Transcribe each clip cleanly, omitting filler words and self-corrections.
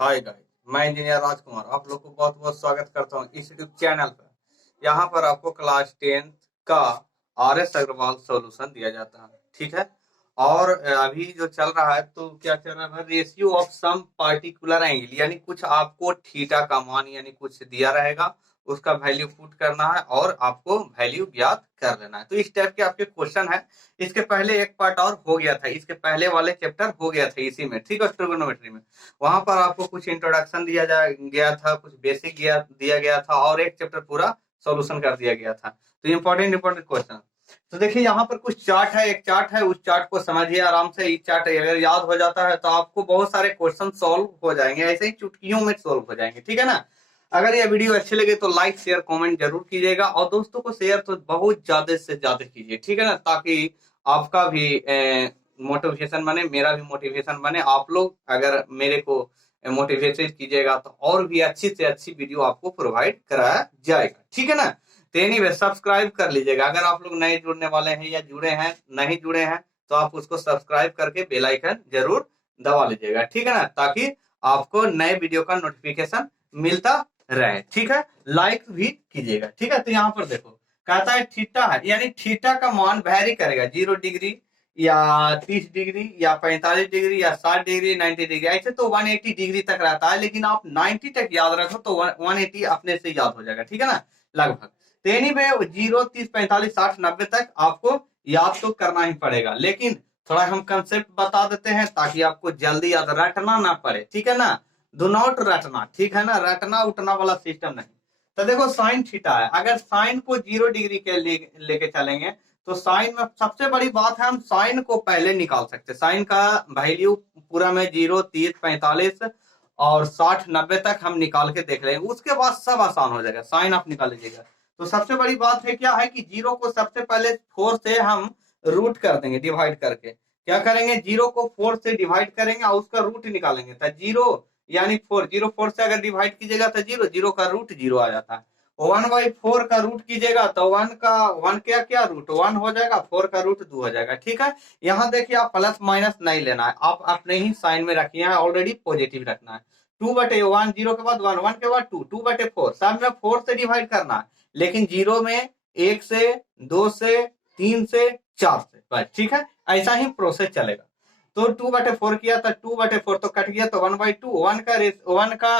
Hi guys, मैं engineer राजकुमार आप लोग को बहुत बहुत स्वागत करता हूँ इस यूट्यूब चैनल पर। यहाँ पर आपको क्लास 10 का RS अग्रवाल सॉल्यूशन दिया जाता है, ठीक है। और अभी जो चल रहा है तो क्या चल रहा है, ratio of some particular angle, यानी कुछ आपको थीटा का मान यानी कुछ दिया रहेगा, उसका वैल्यू पुट करना है और आपको वैल्यू ज्ञात कर लेना है। तो इस टाइप के आपके क्वेश्चन है। इसके पहले एक पार्ट और हो गया था, इसके पहले वाले चैप्टर हो गया था इसी में, ठीक है, ट्रिगोनोमेट्री में। वहां पर आपको कुछ इंट्रोडक्शन दिया गया था, कुछ बेसिक दिया गया था और एक चैप्टर पूरा सॉल्यूशन कर दिया गया था। तो इंपॉर्टेंट क्वेश्चन। तो देखिए यहाँ पर कुछ चार्ट है, एक चार्ट है, उस चार्ट को समझिए आराम से। इस चार्ट अगर याद हो जाता है तो आपको बहुत सारे क्वेश्चन सॉल्व हो जाएंगे, ऐसे ही चुटकियों में सॉल्व हो जाएंगे, ठीक है ना। अगर ये वीडियो अच्छी लगे तो लाइक शेयर कमेंट जरूर कीजिएगा और दोस्तों को शेयर तो बहुत ज्यादा से ज्यादा कीजिए, ठीक है ना, ताकि आपका भी मोटिवेशन बने, मेरा भी मोटिवेशन बने। आप लोग अगर मेरे को मोटिवेटेड कीजिएगा तो और भी अच्छी से अच्छी वीडियो आपको प्रोवाइड कराया जाएगा, ठीक है ना। तो एनीवे सब्सक्राइब कर लीजिएगा, अगर आप लोग नए जुड़ने वाले हैं या जुड़े हैं, नहीं जुड़े हैं तो आप उसको सब्सक्राइब करके बेल आइकन जरूर दबा लीजिएगा, ठीक है ना, ताकि आपको नए वीडियो का नोटिफिकेशन मिलता रहे, ठीक है। लाइक भी कीजिएगा, ठीक है। तो यहाँ पर देखो कहता है थीटा है, यानी थीटा का मान वेरी करेगा 0 डिग्री या 30 डिग्री या 45 डिग्री या 60 डिग्री 90 डिग्री, ऐसे तो 180 डिग्री तक रहता है, लेकिन आप 90 तक याद रखो तो 180 अपने से याद हो जाएगा, ठीक है ना, लगभग। तो एनीवे 0 30 45 60 90 तक आपको याद तो करना ही पड़ेगा, लेकिन थोड़ा हम कंसेप्ट बता देते हैं ताकि आपको जल्दी याद रटना ना पड़े, ठीक है ना। डू नॉट रटना, ठीक है ना, रटना उठना वाला सिस्टम नहीं। तो देखो साइन थीटा है, अगर साइन को 0 डिग्री के लेके चलेंगे तो साइन में सबसे बड़ी बात है, हम साइन को पहले निकाल सकते हैं। साइन का वैल्यू पूरा में 0 30 45 और 60 90 तक हम निकाल के देख लेंगे, उसके बाद सब आसान हो जाएगा। साइन आप निकाल लीजिएगा। तो सबसे बड़ी बात है क्या है कि 0 को सबसे पहले 4 से हम रूट कर देंगे, डिवाइड करके। क्या करेंगे, 0 को 4 से डिवाइड करेंगे और उसका रूट निकालेंगे। तो 0 यानी 4, 0 4 से अगर डिवाइड कीजिएगा तो 0 0 का रूट 0 आ जाता है। 1/4 का रूट कीजिएगा तो 1 क्या क्या रूट 1 हो जाएगा, 4 का रूट 2 हो जाएगा, ठीक है। यहाँ देखिए आप प्लस माइनस नहीं लेना है, आप अपने ही साइन में रखिए है, ऑलरेडी पॉजिटिव रखना है। 2/1 0 के बाद 1 1 के बाद 2 2/4 सब में 4 से डिवाइड करना है, लेकिन 0 में 1 से 2 से 3 से 4 से बस, ठीक है। ऐसा ही प्रोसेस चलेगा। तो 2/4 किया तो 2/4 तो कट गया, तो 1/2 1 का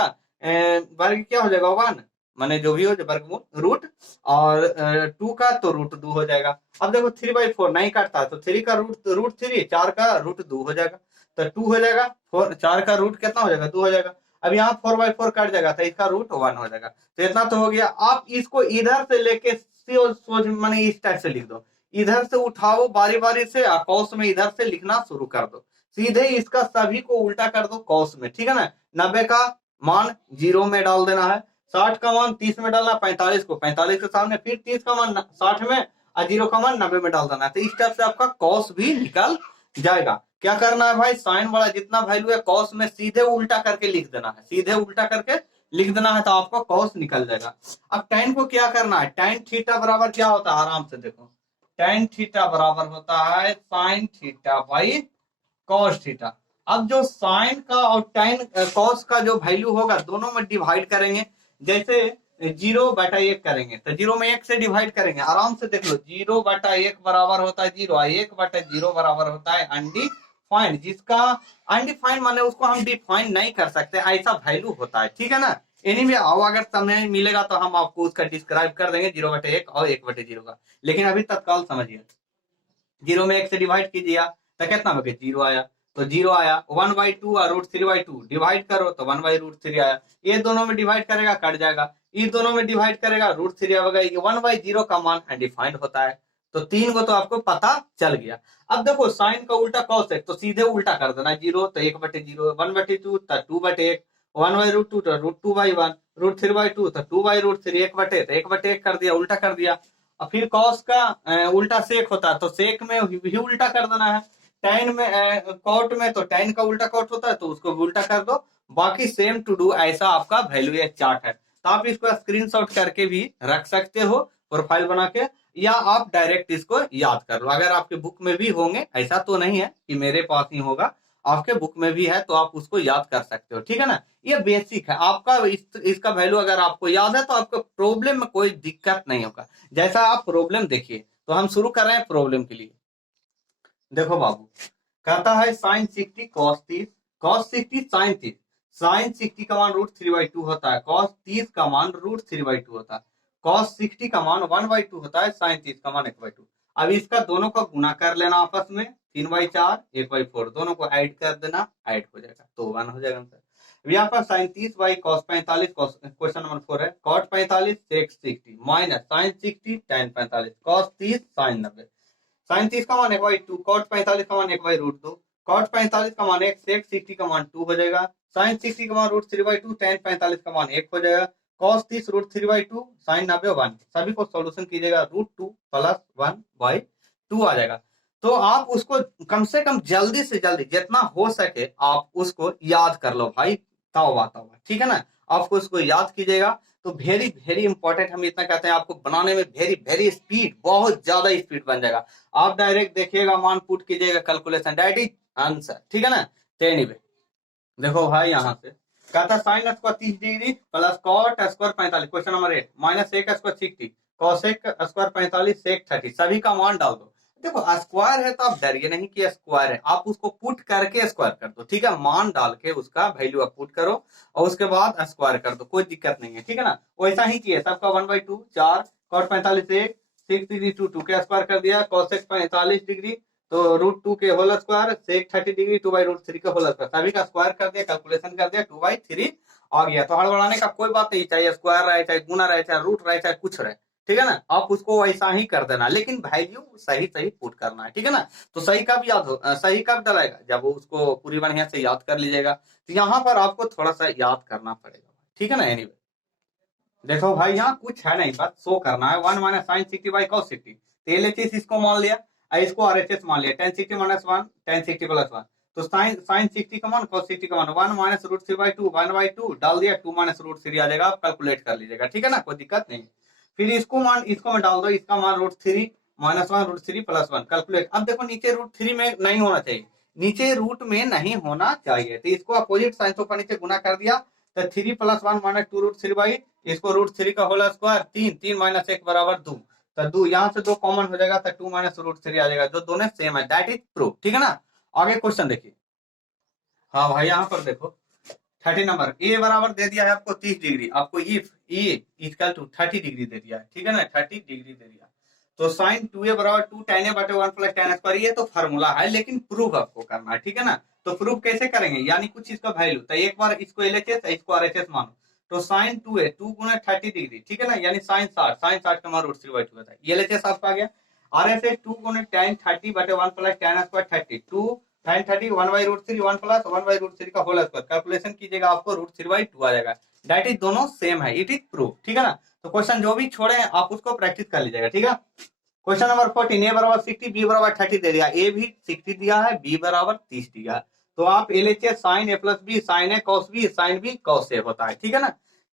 वर्ग क्या हो जाएगा 1, माने जो भी हो वर्गमूल रूट, और 2 का तो रूट 2 हो जाएगा। अब देखो 3/4 नहीं कटता तो 3 का रूट 3, 4 का रूट 2 हो जाएगा, तो 2 हो जाएगा। 4 का रूट कितना हो जाएगा 2 हो जाएगा। अब यहाँ 4/4 कट जाएगा तो इसका रूट 1 हो जाएगा। तो इतना तो हो गया। आप इसको इधर से लेके सोच माने इस टाइप से लिख दो, इधर से उठाओ बारी बारी से, कौस में इधर से लिखना शुरू कर दो, सीधे इसका सभी को उल्टा कर दो कौस में, ठीक है ना। 90 का मान 0 में डाल देना है, 60 का मान 30 में डालना, 45 को 45 के सामने, फिर 30 का मान 60 में और 0 का मान 90 में डाल देना है। तो इस टाइप से आपका कॉस भी निकल जाएगा। क्या करना है भाई, साइन वाला जितना वैल्यू है कॉस में सीधे उल्टा करके लिख देना है, सीधे उल्टा करके लिख देना है, तो आपका कॉस निकल जाएगा। अब tan को क्या करना है, tan थीटा बराबर क्या होता है, आराम से देखो, tan थीटा बराबर होता है sin theta by cos theta. अब जो साइन का और tan cos का जो वैल्यू होगा दोनों में डिवाइड करेंगे। जैसे 0/1 करेंगे तो 0 में 1 से डिवाइड करेंगे, आराम से देख लो, 0/1 बराबर होता है 0, 1/0 बराबर होता है अनडिफाइंड, जिसका अनडिफाइंड माने उसको हम डिफाइन नहीं कर सकते, ऐसा वैल्यू होता है, ठीक है ना। एनीवे आओ, अगर समय मिलेगा तो हम आपको उसका डिस्क्राइब कर देंगे 0/1 और 1/0 का, लेकिन अभी तत्काल समझिए। 0 में 1 से डिवाइड कीजिए तो कितना हो गया 0 आया, तो 0 आया। 1/2 और √3/2 डिवाइड करो तो 1/√3 आया। ये दोनों में डिवाइड करेगा कट जाएगा, ये दोनों में डिवाइड करेगा √3 आएगा। 1/0 का मान अनडिफाइंड होता है। तो 3 को तो आपको पता चल गया। अब देखो साइन का उल्टा cos है, तो सीधे उल्टा कर देना, 0 तो 1/0, 1/2 तो 2/1, 1/√2 तो √2/1, √3/2 तो 2/√3, 1/1 तो 1/1 कर दिया, उल्टा कर दिया। और फिर कॉस का उल्टा सेक होता है, तो सेक में भी उल्टा कर देना है। टैन में कॉट में तो टैन का उल्टा कॉट होता है, तो उसको भी उल्टा कर दो। बाकी सेम टू डू ऐसा आपका वैल्यू या चार्ट है, तो आप इसको स्क्रीनशॉट करके भी रख सकते हो प्रोफाइल बना के, या आप डायरेक्ट इसको याद कर लो। अगर आपके बुक में भी होंगे, ऐसा तो नहीं है कि मेरे पास ही होगा, आपके बुक में भी है, तो आप उसको याद कर सकते हो, ठीक है ना। ये बेसिक है आपका, इसका वैल्यू अगर आपको याद है तो आपको प्रॉब्लम में कोई दिक्कत नहीं होगा। जैसा आप प्रॉब्लम देखिए, तो हम शुरू कर रहे हैं प्रॉब्लम के लिए। देखो बाबू, कहता है sine 60 cos 30, cos 60 sine 30, sine 60 का मान √3/2 होता है, कॉस 30 का मान √3/2 होता है, कॉस 60 का मान 1/2 होता है, साइन 30 का मान 1/2। अब इसका दोनों का गुना कर लेना आपस में, 3/4 1/4, दोनों को ऐड कर देना, ऐड हो जाएगा तो 1 हो जाएगा आंसर। अब यहाँ पर sine 30 by cos 45, question number 4 है, cot 45 sec 60 minus sine 60 tan 45, cos 30 sine 90, sine 30 का मान 1/2, कॉट 45 का मान 1/√2, कॉट 45 का मान 1, सेक 60 का मान 2 हो जाएगा, साइन 60 का मान √3/2, tan 45 का मान 1 हो जाएगा, cos 30 √3/2, साइन 90 1। सभी को सॉल्यूशन कीजिएगा, √2 + 1/2 आ जाएगा। तो आप उसको कम से कम जल्दी से जल्दी जितना हो सके आप उसको याद कर लो भाई, तौबा तौबा, ठीक है ना। आपको उसको याद कीजिएगा तो वेरी वेरी इंपॉर्टेंट, हम इतना कहते हैं, आपको बनाने में वेरी वेरी स्पीड, बहुत ज्यादा स्पीड बन जाएगा। आप डायरेक्ट देखिएगा, मान पुट कीजिएगा, कैलकुलेशन डायरेक्ट आंसर, ठीक है ना। एनीवे देखो भाई, यहाँ से कहता sine square 30 degree plus cot square 45, question number 8 minus sec square 60, cosec square 45, sec 30, सभी का मान डाल दो। देखो स्क्वायर है तो आप डरिए नहीं कि स्क्वायर है, आप उसको पुट करके स्क्वायर कर दो, ठीक है, मान डाल के उसका वैल्यू आप पुट करो और उसके बाद स्क्वायर कर दो, कोई दिक्कत नहीं है, ठीक है ना। वैसा ही किए, सबका 1/2 4, कॉट 45 1, 6 डिग्री 2 के स्क्वायर कर दिया, कॉसेक 45 डिग्री तो √2 के होल स्क्वायर, सेक 30 डिग्री 2/√3 के होल स्क्वायर, सभी का स्क्वायर कर दिया, कैलकुलेशन कर दिया, 2/3 आ गया। तो हड़बड़ाने का कोई बात नहीं, चाहे स्क्वायर रहे, चाहे गुना रहे, चाहे रूट रहे, चाहे कुछ रहे, ठीक है ना। आप उसको वैसा ही कर देना, लेकिन वैल्यू सही सही पुट करना है, ठीक है ना। तो सही कब याद हो, सही कब डलाएगा, जब वो उसको पूरी बढ़िया से याद कर लीजिएगा। तो यहाँ पर आपको थोड़ा सा याद करना पड़ेगा, ठीक है ना। एनीवे देखो भाई, यहाँ कुछ है नहीं, बस शो करना है, 1 माइनस साइन 60 बाई कॉस 60, तो LHS इसको मान लिया, इसको RHS मान लिया, tan 60 माइनस 1 tan 60 प्लस 1, तो साइन 60 का मान कॉस 60 का मान 1 माइनस √3/2 1/2 डाल दिया, 2 माइनस √3 आ जाएगा, आप कैलकुलेट कर लीजिएगा, ठीक है ना, कोई दिक्कत नहीं। फिर इसको में डाल दो, इसका मान √3 माइनस 1 √3 प्लस 1 कैलकुलेट। अब देखो नीचे √3 में नहीं होना चाहिए, नीचे रूट में नहीं होना चाहिए, तो इसको अपोजिट साइन से ऊपर नीचे गुना कर दिया, तो 3 + 1 माइनस 2 √3/, इसको √3 का होल स्क्वायर 3, 3 माइनस 1 बराबर 2, तो 2 यहाँ से 2 कॉमन हो जाएगा, तो 2 माइनस √3 आ जाएगा, जो दोनों सेम है, दैट इज प्रूफ, ठीक है ना। आगे क्वेश्चन देखिए। हाँ भाई, यहाँ पर देखो 30 नंबर, ए बराबर दे दिया है आपको 30 डिग्री, आपको if A equal to 30 degree दे दिया है, ठीक है ना, 30 डिग्री दे दिया, तो साइन 2a बराबर 2 tan a बटे 1 + tan स्क्वायर, ये तो फार्मूला है, लेकिन प्रूफ आपको करना है, ठीक है ना। तो प्रूफ कैसे करेंगे, यानी कुछ इसका वैल्यू, तो एक बार इसको LHS इसको RHS मानो, तो साइन 2a 2 गुना 30 डिग्री, ठीक है ना, यानी साइन 60 का मान √3/2 होता है, LHS आपका आ गया। RHS 2 गुना tan 30 बटे 1 + tan स्क्वायर 30, 2 tan 30 1/√3 1 + 1/√3 का होल स्क्वायर, कैलकुलेशन कीजिएगा, आपको √3/2 आ जाएगा, दैट इज दोनों सेम है, इट इज प्रूफ, ठीक है ना। तो क्वेश्चन जो भी छोड़े हैं आप उसको प्रैक्टिस कर लीजिएगा, ठीक है। क्वेश्चन नंबर 14, ए बराबर 60 बी बराबर 30 दे दिया, ए भी 60 दिया है, बी बराबर 30 दिया है, तो आप LHS sine a plus B sine A cos B sine B cos A होता है, ठीक है ना।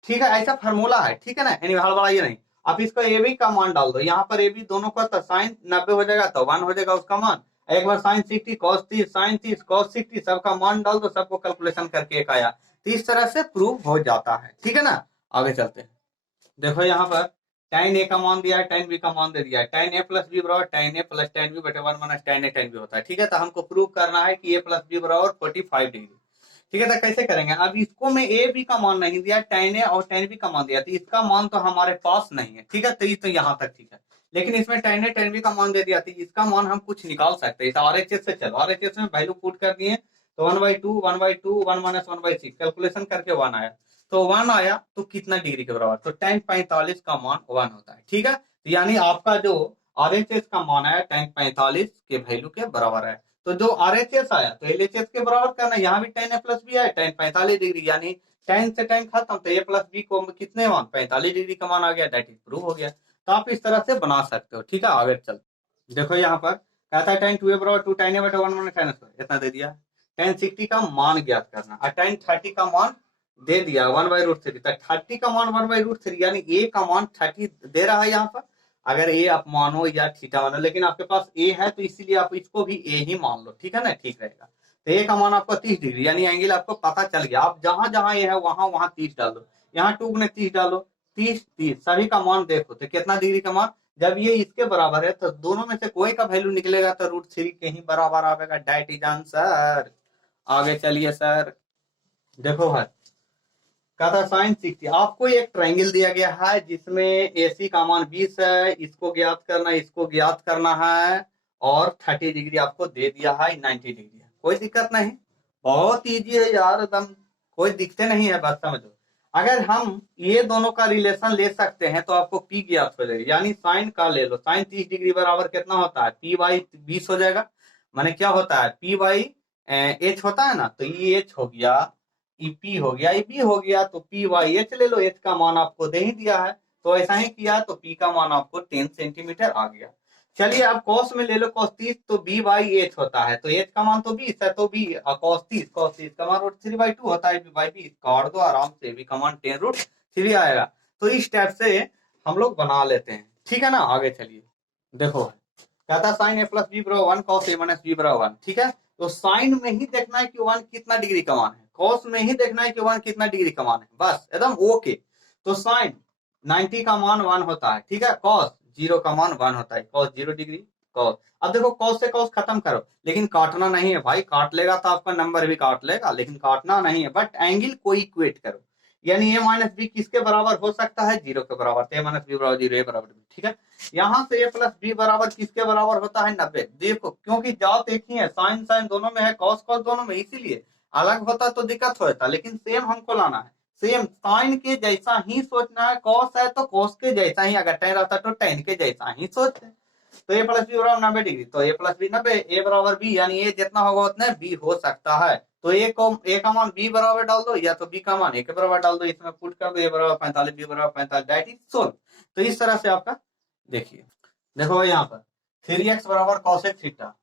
ठीक है, ऐसा फार्मूला है, ठीक है ना, यानी हड़बड़ाइए नहीं। आप इसको ए बी का मान डाल दो, यहाँ पर ए बी दोनों का, तो साइन 90 हो जाएगा, तो 1 हो जाएगा उसका मान, एक बार साइन 60 कॉस 30 साइन 30 कॉस 60, सबका मान डाल दो, सबको कैलकुलेशन करके एक आया, तो इस तरह से प्रूव हो जाता है, ठीक है ना। आगे चलते हैं, देखो यहाँ पर tan a का मान दिया है, tan b का मान दे दिया है, tan a प्लस b बराबर tan a plus tan b बटे 1 minus tan a tan b होता है, ठीक है। तो हमको प्रूव करना है कि a प्लस b बराबर 45 डिग्री, ठीक है। तो कैसे करेंगे, अब इसको में a b का मान नहीं दिया, tan a और tan b का मान दिया, तो इसका मान तो हमारे पास नहीं है, ठीक है, तो यहाँ तक ठीक है, लेकिन इसमें tan a tan b का मान दे दिया, तो इसका मान हम कुछ निकाल सकते हैं, RHS से चलो, RHS में वैल्यू पुट कर दिए, तो 1/2 1/2 1 माइनस 1/6 कैलकुलेशन करके 1 आया, तो 1 आया तो कितना डिग्री के बराबर, तो tan 45 का मान 1 होता है, ठीक है। तो यानी आपका जो RHS का मान आया tan 45 के वैल्यू के बराबर है, तो जो RHS आया तो LHS के बराबर करना, यहाँ भी tan a प्लस बी आया tan 45 डिग्री, यानी tan से tan खत्म, तो a प्लस बी को कितने मान 45 डिग्री का मान आ गया, दैट इज प्रूव हो गया। तो आप इस तरह से बना सकते हो, ठीक है। आगे चल, देखो यहाँ पर कहता है tan 2a बराबर 2 tan a बटे 1 माइनस tan स्क्वायर, इतना दे दिया, tan 60 का मान ज्ञात करना, और tan 30 का मान दे दिया 1/√3, तो 30 का मान 1/√3, यानी a का मान 30 दे रहा है यहाँ पर, अगर a आप मानो या थीटा मानो, लेकिन आपके पास a है तो इसीलिए आप इसको भी a ही मान लो, ठीक है ना, ठीक रहेगा। तो ए का मान आपको 30 डिग्री, यानी एंगल आपको पता चल गया। आप जहां जहां ये है वहां वहां 30 डाल दो, यहाँ 2 गुने 30 डालो, 30 30 सभी का मान देखो तो कितना डिग्री का मान। जब ये इसके बराबर है तो दोनों में से कोई का वैल्यू निकलेगा तो √3 के ही बराबर आएगा। That is answer. आगे चलिए सर, देखो भाई, कहता है साइन 60। आपको एक ट्रायंगल दिया गया है जिसमें AC का मान 20 है, इसको ज्ञात करना, इसको ज्ञात करना है, और 30 डिग्री आपको दे दिया है, 90 डिग्री है। कोई दिक्कत नहीं, बहुत इजी है यार, एकदम कोई दिक्कत नहीं है, बात समझो। अगर हम ये दोनों का रिलेशन ले सकते हैं तो आपको P ज्ञात हो जाएगी, यानी साइन का ले लो, साइन 30 डिग्री बराबर कितना होता है, P/20 हो जाएगा। माने क्या होता है, P/H होता है ना, तो ये H हो गया, EP हो गया, EP हो गया, तो P/H ले लो, H का मान आपको दे ही दिया है, तो ऐसा ही किया तो P का मान आपको 10 सेंटीमीटर आ गया। चलिए आप कॉस में ले लो, cos 30, तो B/H होता है, तो H का मान तो 20 है, तो B cos 30 का मान √3/2 होता है, B/20 काट दो आराम से, B का मान 10√3 आएगा। तो इस टाइप से हम लोग बना लेते हैं, ठीक है ना। आगे चलिए, देखो कहता है sign A + B = 1, cos A - B = 1, ठीक है। तो साइन में ही देखना है कि 1 कितना डिग्री का मान है, कॉस में ही देखना है कि 1 कितना डिग्री का मान है, बस एकदम ओके। तो साइन 90 का मान 1 होता है, ठीक है, कॉस 0 का मान 1 होता है, कॉस 0 डिग्री कॉस। अब देखो कॉस से कॉस खत्म करो, लेकिन काटना नहीं है भाई, काट लेगा तो आपका नंबर भी काट लेगा, लेकिन काटना नहीं है, बट एंगल को इक्वेट करो। यानी A - B किसके बराबर हो सकता है, 0 के बराबर, तो A - B = 0, A = B, ठीक है। यहाँ से A + B बराबर किसके बराबर होता है, 90। देखो क्योंकि जात एक ही है, साइन साइन दोनों में है, कॉस कॉस दोनों में, इसीलिए अलग होता तो दिक्कत होता, लेकिन सेम हमको लाना है। सेम साइन के जैसा ही सोचना है, कॉस है तो कॉस के जैसा ही, अगर टेन रहता तो टेन के जैसा ही सोचते। तो A + B = 90 डिग्री, तो A + B 90, A = B, यानी A जितना होगा उतना B हो सकता है। तो A का मान B बराबर डाल दो, या तो B का मान A के बराबर डाल दो, इसमें पुट कर दो, A = 45, B = 45, that is solve. तो इस तरह से आपका देखिए, देखो भाई यहाँ पर 3x = cos थीटा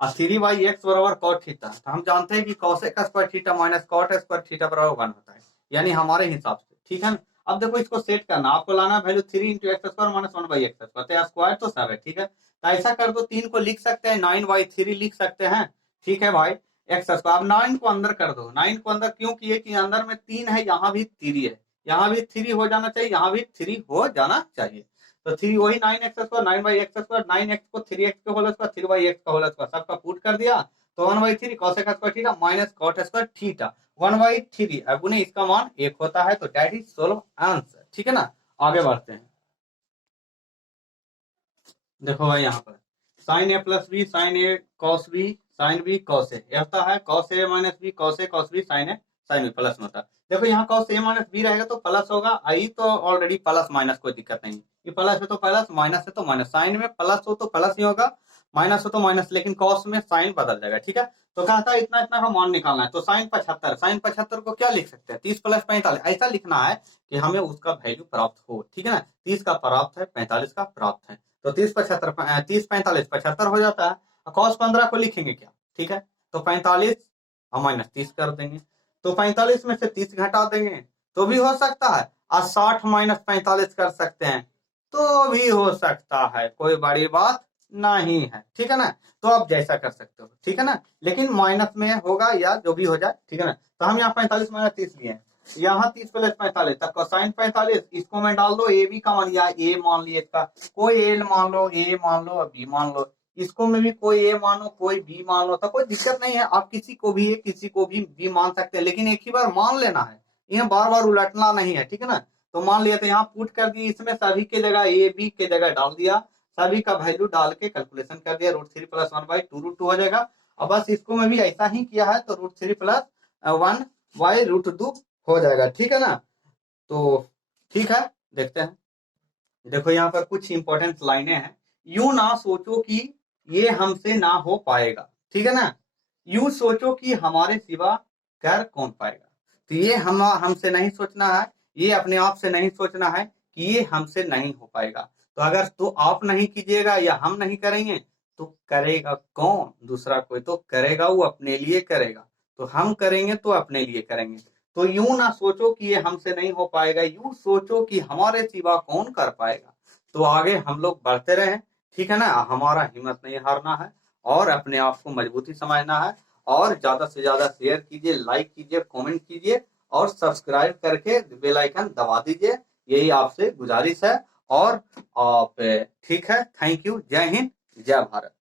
और 3y(x) = cot थीटा। तो हम जानते हैं कि cos² थीटा - cot² थीटा = 1 होता है, यानी हमारे हिसाब से, ठीक है ना। अब देखो इसको सेट करना, आपको लाना वैल्यू 3 × x² - 1/x², तो स्क्वायर तो सब है, ठीक है। तो ऐसा कर दो, 3 को लिख सकते हैं 9/3 लिख सकते हैं, ठीक है भाई, x²। अब 9 को अंदर कर दो, 9 को अंदर क्यों किए कि अंदर में 3 है, यहाँ भी 3 है, यहाँ भी 3 हो जाना चाहिए, यहाँ भी 3 हो जाना चाहिए। तो 3 वही 9x², 9/x², 9x को 3x का होल स्क्वायर, 3y(x) का होल स्क्वायर, सबका पुट कर दिया, तो 1/3 cos² थीटा - cot² थीटा 1/3, अब उन्हें इसका मान 1 होता है, तो दैट इज सोल्व आंसर, ठीक है ना। आगे बढ़ते हैं, देखो भाई यहाँ पर sine A + B, sine A cos B, sine B cos A, होता है cos A - B, cos A cos B, sine A sine B, plus में होता है। देखो यहाँ cos A - B रहेगा तो प्लस होगा, आई तो ऑलरेडी प्लस माइनस कोई दिक्कत नहीं, ये प्लस है तो प्लस, माइनस है तो माइनस, साइन में प्लस हो तो प्लस ही होगा, माइनस हो तो माइनस, लेकिन कॉस में साइन बदल जाएगा, ठीक है। तो कहता है इतना इतना का मान निकालना है, तो साइन 75, साइन 75 को क्या लिख सकते हैं, 30 + 45, ऐसा लिखना है कि हमें उसका वैल्यू प्राप्त हो, ठीक है ना। 30 का प्राप्त है, 45 का प्राप्त है, तो 30 75 30 45 75 हो जाता है। cos 15 को लिखेंगे क्या, ठीक है, तो 45 और -30 कर देंगे, तो 45 में से 30 घटा देंगे तो भी हो सकता है, और 60 - 45 कर सकते हैं तो भी हो सकता है, कोई बड़ी बात नहीं है, ठीक है ना। तो आप जैसा कर सकते हो, ठीक है ना, लेकिन माइनस में होगा या जो भी हो जाए, ठीक है ना। तो हम यहाँ 45 - 30 लिए हैं, यहाँ 30 + 45 तक कोसाइन 45, इसको मैं डाल दो ए बी का मान, या ए मान लिया इसका, कोई एल मान लो, ए मान लो, बी मान लो, इसको में भी कोई ए मानो, कोई बी मान लो, तो कोई दिक्कत नहीं है, आप किसी को भी ए किसी को भी बी मान सकते हैं, लेकिन एक ही बार मान लेना है, ये बार बार उलटना नहीं है, ठीक है ना। तो मान लिया, तो यहाँ पुट कर दिए, इसमें सभी के जगह ए बी के जगह डाल दिया, सभी का वैल्यू डाल के कैलकुलेशन कर दिया, √3 + 1/2 √2 हो जाएगा। अब बस इसको में भी ऐसा ही किया है, तो √3 + 1/√2 हो जाएगा, ठीक है ना। तो ठीक है, देखते हैं, देखो यहाँ पर कुछ इंपॉर्टेंट लाइनें हैं। यूं ना सोचो कि ये हमसे ना हो पाएगा, ठीक है ना, यूं सोचो कि हमारे सिवा कर कौन पाएगा। तो ये हमसे नहीं सोचना है, ये अपने आप से नहीं सोचना है कि ये हमसे नहीं हो पाएगा। तो अगर तो आप नहीं कीजिएगा या हम नहीं करेंगे तो करेगा कौन, दूसरा कोई तो करेगा, वो अपने लिए करेगा, तो हम करेंगे तो अपने लिए करेंगे। तो यूं ना सोचो कि ये हमसे नहीं हो पाएगा, यूं सोचो कि हमारे सिवा कौन कर पाएगा। तो आगे हम लोग बढ़ते रहे, ठीक है ना, हमारा हिम्मत नहीं हारना है और अपने आप को मजबूती समझना है, और ज्यादा से ज्यादा शेयर कीजिए, लाइक कीजिए, कमेंट कीजिए और सब्सक्राइब करके बेल आइकन दबा दीजिए, यही आपसे गुजारिश है। और आप ठीक है, थैंक यू, जय हिंद, जय भारत।